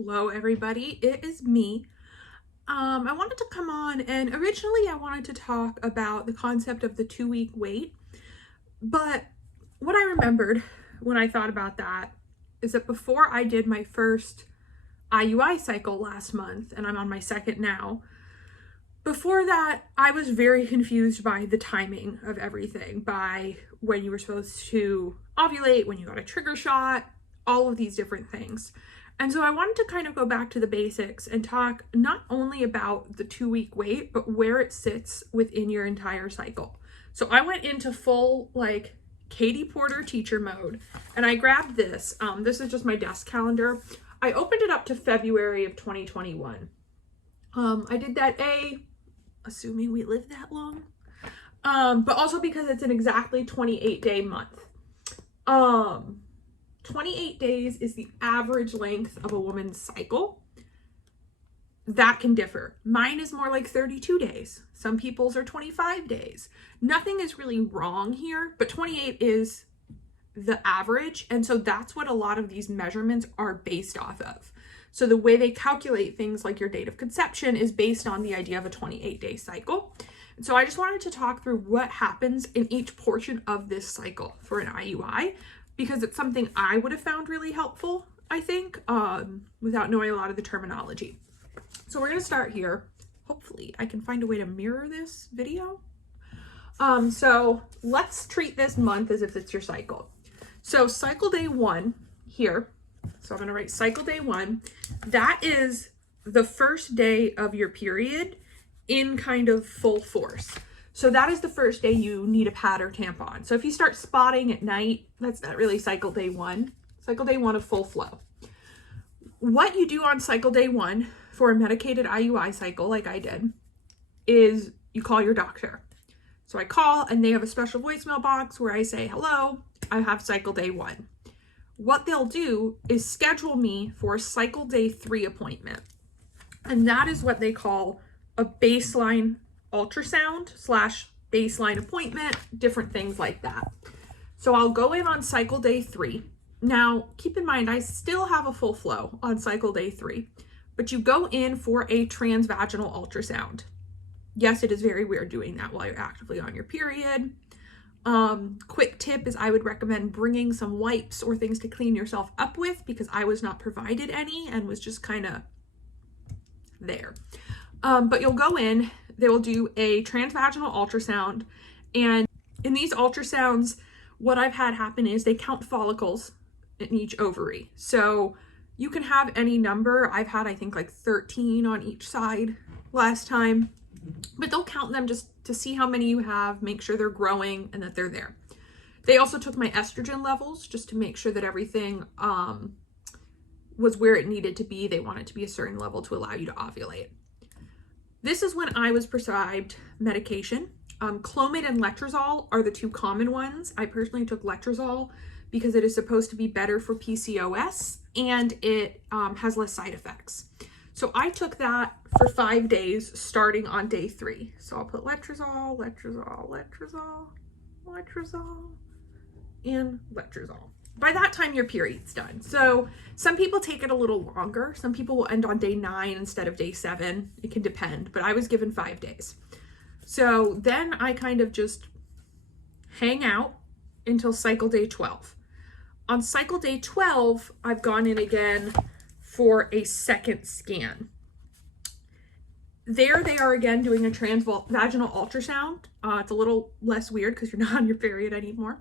Hello everybody, it is me. I wanted to come on, and originally I wanted to talk about the concept of the 2-week wait, but what I remembered when I thought about that is that before I did my first IUI cycle last month, and I'm on my second now, before that I was very confused by the timing of everything, by when you were supposed to ovulate, when you got a trigger shot, all of these different things. And so I wanted to kind of go back to the basics and talk not only about the 2-week wait, but where it sits within your entire cycle. So I went into full like Katie Porter teacher mode, and I grabbed this. This is just my desk calendar. I opened it up to February of 2021. I did that assuming we live that long, but also because it's an exactly 28-day month. 28 days is the average length of a woman's cycle. That can differ. Mine is more like 32 days. Some people's are 25 days. Nothing is really wrong here, but 28 is the average. And so that's what a lot of these measurements are based off of. So the way they calculate things like your date of conception is based on the idea of a 28-day cycle. And so I just wanted to talk through what happens in each portion of this cycle for an IUI, because it's something I would have found really helpful, I think, without knowing a lot of the terminology. So we're gonna start here. Hopefully I can find a way to mirror this video. So let's treat this month as if it's your cycle. So cycle day 1 here. So I'm gonna write cycle day 1. That is the first day of your period in kind of full force. So that is the first day you need a pad or tampon. So if you start spotting at night, that's not really cycle day 1. Cycle day 1 of full flow. What you do on cycle day 1 for a medicated IUI cycle, like I did, is you call your doctor. So I call and they have a special voicemail box where I say, hello, I have cycle day 1. What they'll do is schedule me for a cycle day 3 appointment. And that is what they call a baseline ultrasound / baseline appointment, different things like that. So I'll go in on cycle day 3. Now, keep in mind, I still have a full flow on cycle day 3, but you go in for a transvaginal ultrasound. Yes, it is very weird doing that while you're actively on your period. Quick tip is I would recommend bringing some wipes or things to clean yourself up with, because I was not provided any and was just kind of there. But you'll go in, they will do a transvaginal ultrasound, and in these ultrasounds, what I've had happen is they count follicles in each ovary. So you can have any number. I've had, I think, like 13 on each side last time, but they'll count them just to see how many you have, make sure they're growing and that they're there. They also took my estrogen levels just to make sure that everything was where it needed to be. They want it to be a certain level to allow you to ovulate. This is when I was prescribed medication. Clomid and letrozole are the two common ones. I personally took letrozole because it is supposed to be better for PCOS and it has less side effects. So I took that for 5 days starting on day 3. So I'll put letrozole, letrozole, letrozole, letrozole, and letrozole. By that time, your period's done. So some people take it a little longer. Some people will end on day 9 instead of day 7. It can depend, but I was given 5 days. So then I kind of just hang out until cycle day 12. On cycle day 12, I've gone in again for a second scan. There they are again doing a transvaginal ultrasound. It's a little less weird because you're not on your period anymore.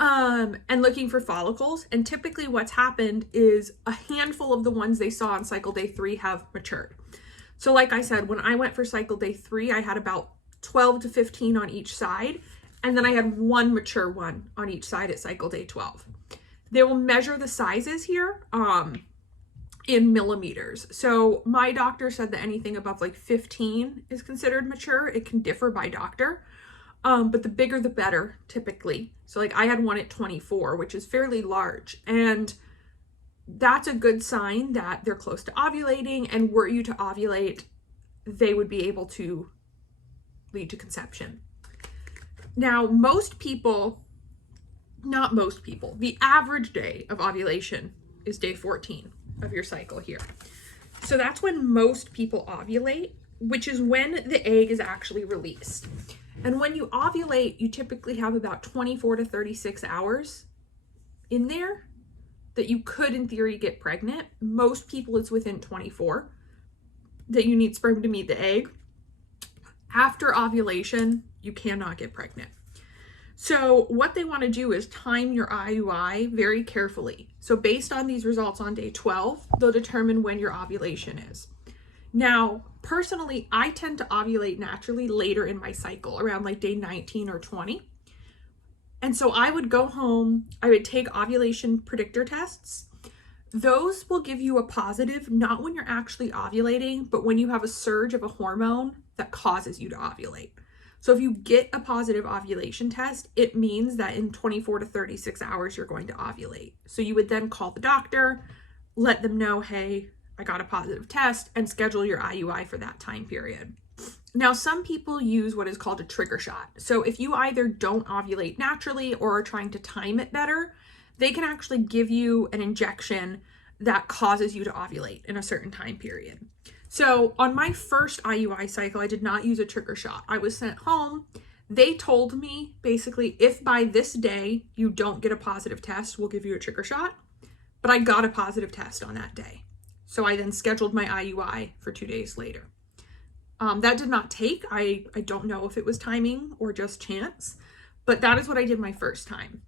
And looking for follicles. And typically what's happened is a handful of the ones they saw on cycle day 3 have matured. So like I said, when I went for cycle day 3, I had about 12 to 15 on each side. And then I had one mature one on each side at cycle day 12. They will measure the sizes here in millimeters. So my doctor said that anything above like 15 is considered mature. It can differ by doctor. But the bigger the better, typically. So like I had one at 24, which is fairly large. And that's a good sign that they're close to ovulating, and were you to ovulate, they would be able to lead to conception. Now, most people, not most people, the average day of ovulation is day 14. of your cycle here. So that's when most people ovulate, which is when the egg is actually released. And when you ovulate, you typically have about 24 to 36 hours in there that you could, in theory, get pregnant. Most people, it's within 24 that you need sperm to meet the egg. After ovulation, you cannot get pregnant. So what they want to do is time your IUI very carefully. So based on these results on day 12, they'll determine when your ovulation is. Now, personally, I tend to ovulate naturally later in my cycle, around like day 19 or 20. And so I would go home, I would take ovulation predictor tests. Those will give you a positive, not when you're actually ovulating, but when you have a surge of a hormone that causes you to ovulate. So if you get a positive ovulation test, it means that in 24 to 36 hours, you're going to ovulate. So you would then call the doctor, let them know, hey, I got a positive test, and schedule your IUI for that time period. Now, some people use what is called a trigger shot. So if you either don't ovulate naturally or are trying to time it better, they can actually give you an injection that causes you to ovulate in a certain time period. So on my first IUI cycle, I did not use a trigger shot. I was sent home. They told me basically, if by this day you don't get a positive test, we'll give you a trigger shot. But I got a positive test on that day. So I then scheduled my IUI for 2 days later. That did not take. I don't know if it was timing or just chance, but that is what I did my first time.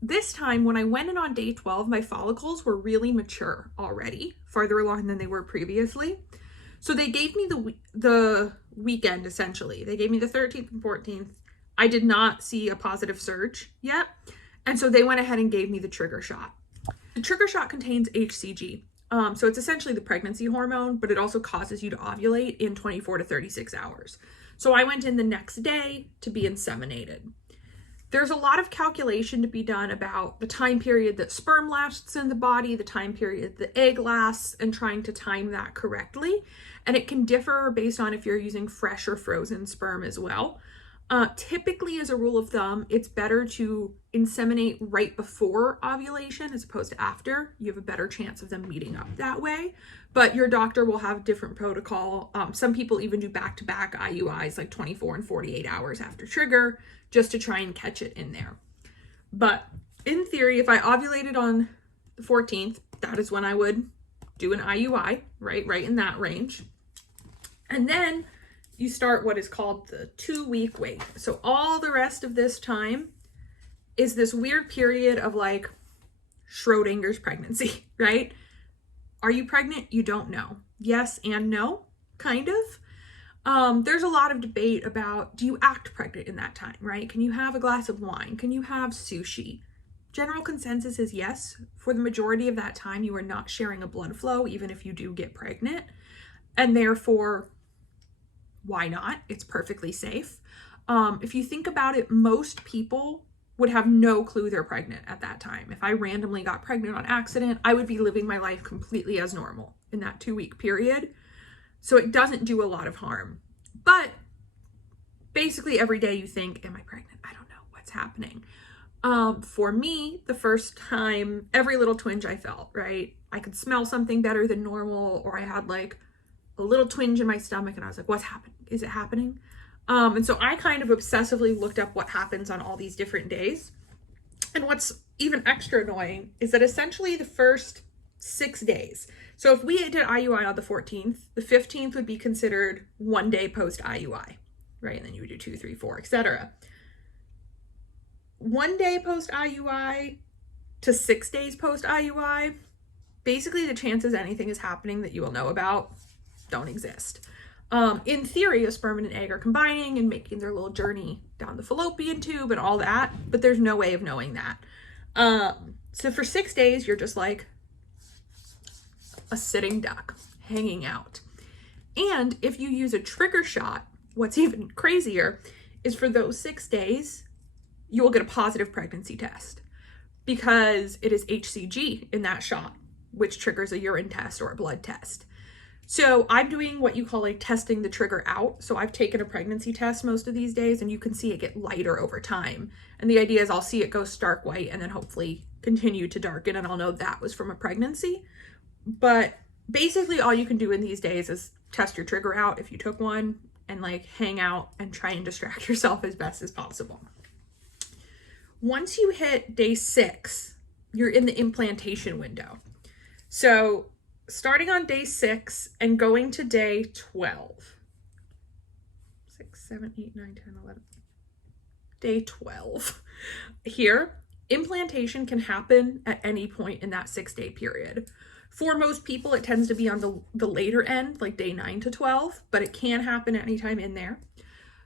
This time, when I went in on day 12, my follicles were really mature already, farther along than they were previously. So they gave me the weekend, essentially. They gave me the 13th and 14th. I did not see a positive surge yet. And so they went ahead and gave me the trigger shot. The trigger shot contains HCG. So it's essentially the pregnancy hormone, but it also causes you to ovulate in 24 to 36 hours. So I went in the next day to be inseminated. There's a lot of calculation to be done about the time period that sperm lasts in the body, the time period the egg lasts, and trying to time that correctly. And it can differ based on if you're using fresh or frozen sperm as well. Typically, as a rule of thumb, it's better to inseminate right before ovulation as opposed to after. You have a better chance of them meeting up that way. But your doctor will have different protocol. Some people even do back-to-back IUIs, like 24 and 48 hours after trigger, just to try and catch it in there. But in theory, if I ovulated on the 14th, that is when I would do an IUI, right in that range. And then you start what is called the 2-week wait. So all the rest of this time is this weird period of like Schrodinger's pregnancy, right? Are you pregnant? You don't know. Yes and no, kind of. There's a lot of debate about, do you act pregnant in that time, right? Can you have a glass of wine? Can you have sushi? General consensus is yes. For the majority of that time, you are not sharing a blood flow, even if you do get pregnant. And therefore, why not? It's perfectly safe. If you think about it, most people would have no clue they're pregnant at that time. If I randomly got pregnant on accident, I would be living my life completely as normal in that 2-week period. So it doesn't do a lot of harm. But basically every day you think, am I pregnant? I don't know what's happening. For me, the first time, every little twinge I felt, right? I could smell something better than normal, or I had like a little twinge in my stomach and I was like, what's happening? Is it happening? And so I kind of obsessively looked up what happens on all these different days. And what's even extra annoying is that essentially the first 6 days. So if we did IUI on the 14th, the 15th would be considered 1 day post IUI, right? And then you would do 2, 3, 4, etc. 1 day post IUI to 6 days post IUI, basically the chances anything is happening that you will know about don't exist. In theory, a sperm and an egg are combining and making their little journey down the fallopian tube and all that, but there's no way of knowing that. So for 6 days, you're just like a sitting duck hanging out. And if you use a trigger shot, what's even crazier is for those 6 days, you will get a positive pregnancy test because it is HCG in that shot, which triggers a urine test or a blood test. So I'm doing what you call like testing the trigger out. So I've taken a pregnancy test most of these days and you can see it get lighter over time. And the idea is I'll see it go stark white and then hopefully continue to darken and I'll know that was from a pregnancy. But basically all you can do in these days is test your trigger out if you took one, and like hang out and try and distract yourself as best as possible. Once you hit day 6, you're in the implantation window. So starting on day 6 and going to day 12. 6, 7, 8, 9, 10, 11. Day 12. Here, implantation can happen at any point in that 6-day period. For most people, it tends to be on the later end, like day 9 to 12, but it can happen anytime in there.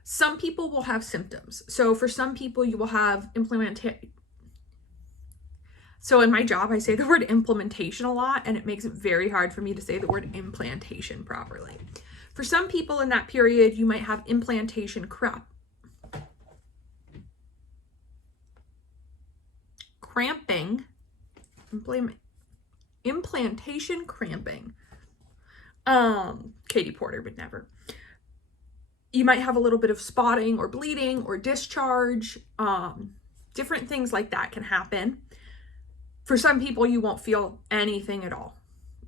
Some people will have symptoms. So for some people, you will have implementation. So in my job, I say the word implementation a lot, and it makes it very hard for me to say the word implantation properly. For some people in that period, you might have implantation cramping, implantation cramping. Katie Porter would never. You might have a little bit of spotting or bleeding or discharge. Different things like that can happen. For some people, you won't feel anything at all.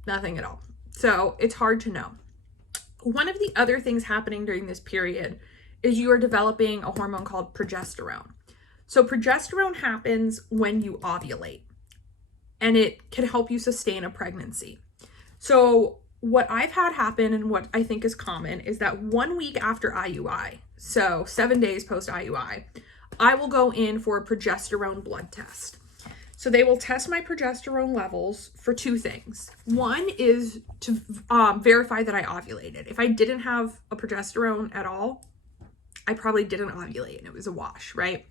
Nothing at all. So it's hard to know. One of the other things happening during this period is you are developing a hormone called progesterone. So progesterone happens when you ovulate, and it can help you sustain a pregnancy. So what I've had happen, and what I think is common, is that 1 week after IUI, so 7 days post IUI, I will go in for a progesterone blood test. So they will test my progesterone levels for 2 things. One is to verify that I ovulated. If I didn't have a progesterone at all, I probably didn't ovulate and it was a wash, right?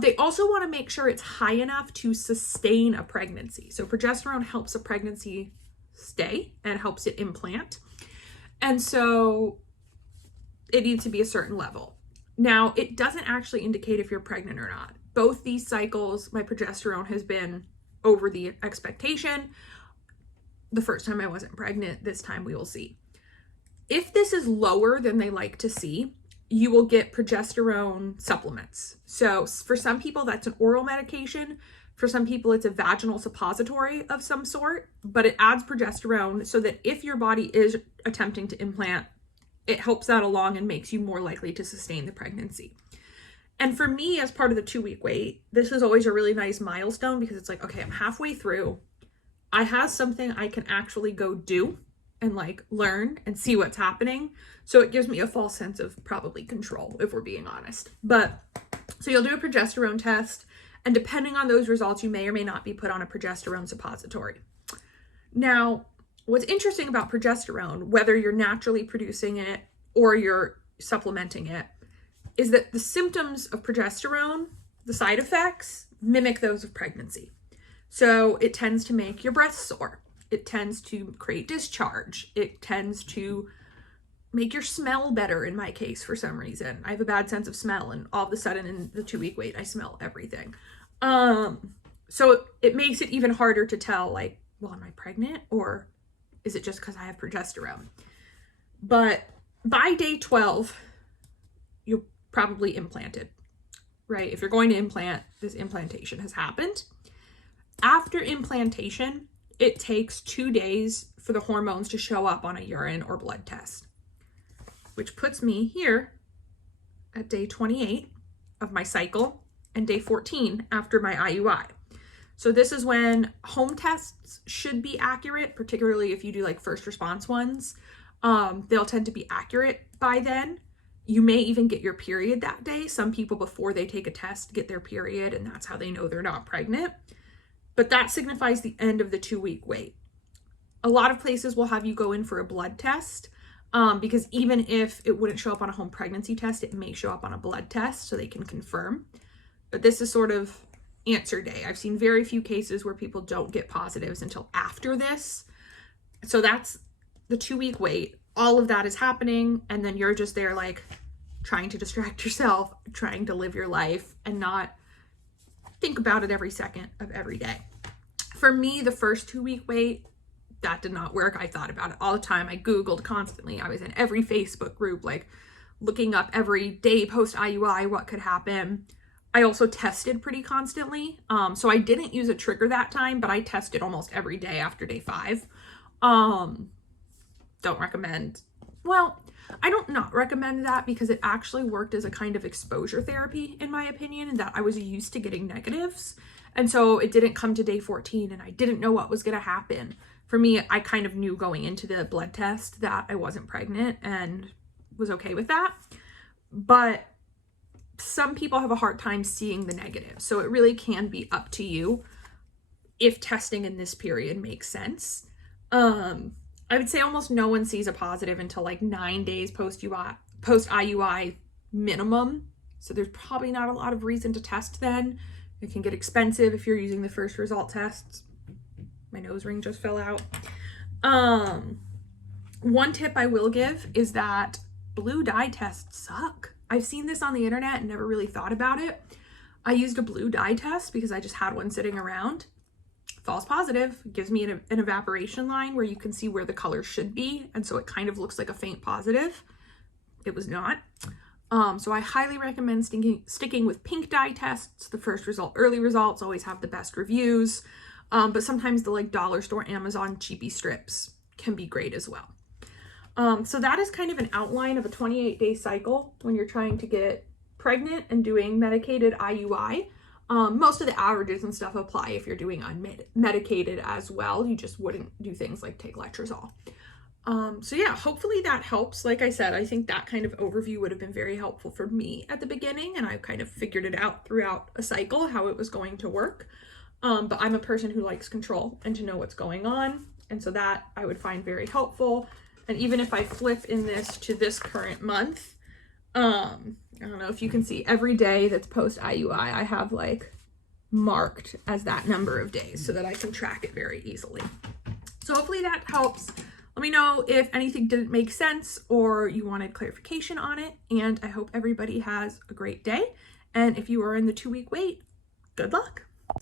They also want to make sure it's high enough to sustain a pregnancy. So progesterone helps a pregnancy stay and helps it implant. And so it needs to be a certain level. Now, it doesn't actually indicate if you're pregnant or not. Both these cycles, my progesterone has been over the expectation. The first time I wasn't pregnant, this time we will see. If this is lower than they like to see, you will get progesterone supplements. So for some people, that's an oral medication. For some people, it's a vaginal suppository of some sort, but it adds progesterone so that if your body is attempting to implant, it helps that along and makes you more likely to sustain the pregnancy. And for me, as part of the 2-week wait, this is always a really nice milestone because it's like, okay, I'm halfway through. I have something I can actually go do and like learn and see what's happening. So it gives me a false sense of probably control, if we're being honest. But so you'll do a progesterone test, and depending on those results, you may or may not be put on a progesterone suppository. Now, what's interesting about progesterone, whether you're naturally producing it or you're supplementing it, is that the symptoms of progesterone, the side effects, mimic those of pregnancy. So it tends to make your breasts sore. It tends to create discharge. It tends to make your smell better in my case for some reason. I have a bad sense of smell, and all of a sudden in the 2-week wait, I smell everything. So it makes it even harder to tell, like, well, am I pregnant or is it just because I have progesterone? But by day 12, you're probably implanted, right? If you're going to implant, this implantation has happened. After implantation, it takes 2 days for the hormones to show up on a urine or blood test, which puts me here at day 28 of my cycle and day 14 after my IUI. So this is when home tests should be accurate, particularly if you do like first response ones. They'll tend to be accurate by then. You may even get your period that day. Some people, before they take a test, get their period, and that's how they know they're not pregnant. But that signifies the end of the 2-week wait. A lot of places will have you go in for a blood test, because even if it wouldn't show up on a home pregnancy test, it may show up on a blood test so they can confirm. But this is sort of answer day. I've seen very few cases where people don't get positives until after this. So that's the 2-week wait. All of that is happening, and then you're just there like trying to distract yourself, trying to live your life and not think about it every second of every day. For me, the first 2-week wait, that did not work. I thought about it all the time. I Googled constantly. I was in every Facebook group, like looking up every day post IUI, what could happen. I also tested pretty constantly. So I didn't use a trigger that time, but I tested almost every day after day 5. Don't recommend. Well, I don't not recommend that because it actually worked as a kind of exposure therapy, in my opinion, and that I was used to getting negatives. And so it didn't come to day 14 and I didn't know what was going to happen. For me, I kind of knew going into the blood test that I wasn't pregnant and was okay with that. But some people have a hard time seeing the negative. So it really can be up to you if testing in this period makes sense. I would say almost no one sees a positive until like 9 days post IUI minimum. So there's probably not a lot of reason to test then. It can get expensive if you're using the first result tests. My nose ring just fell out. One tip I will give is that blue dye tests suck. I've seen this on the internet and never really thought about it. I used a blue dye test because I just had one sitting around. False positive. It gives me an evaporation line where you can see where the color should be, and so it kind of looks like a faint positive. It was not. So I highly recommend sticking with pink dye tests. The first result, early results always have the best reviews, but sometimes the like dollar store Amazon cheapy strips can be great as well. So that is kind of an outline of a 28-day cycle when you're trying to get pregnant and doing medicated IUI. Most of the averages and stuff apply if you're doing unmedicated as well. You just wouldn't do things like take letrozole. So yeah, hopefully that helps. Like I said, I think that kind of overview would have been very helpful for me at the beginning, and I kind of figured it out throughout a cycle how it was going to work. But I'm a person who likes control and to know what's going on, and so that I would find very helpful. And even if I flip in this to this current month, I don't know if you can see every day that's post IUI, I have like marked as that number of days so that I can track it very easily. So hopefully that helps. Let me know if anything didn't make sense or you wanted clarification on it. And I hope everybody has a great day. And if you are in the 2-week wait, good luck.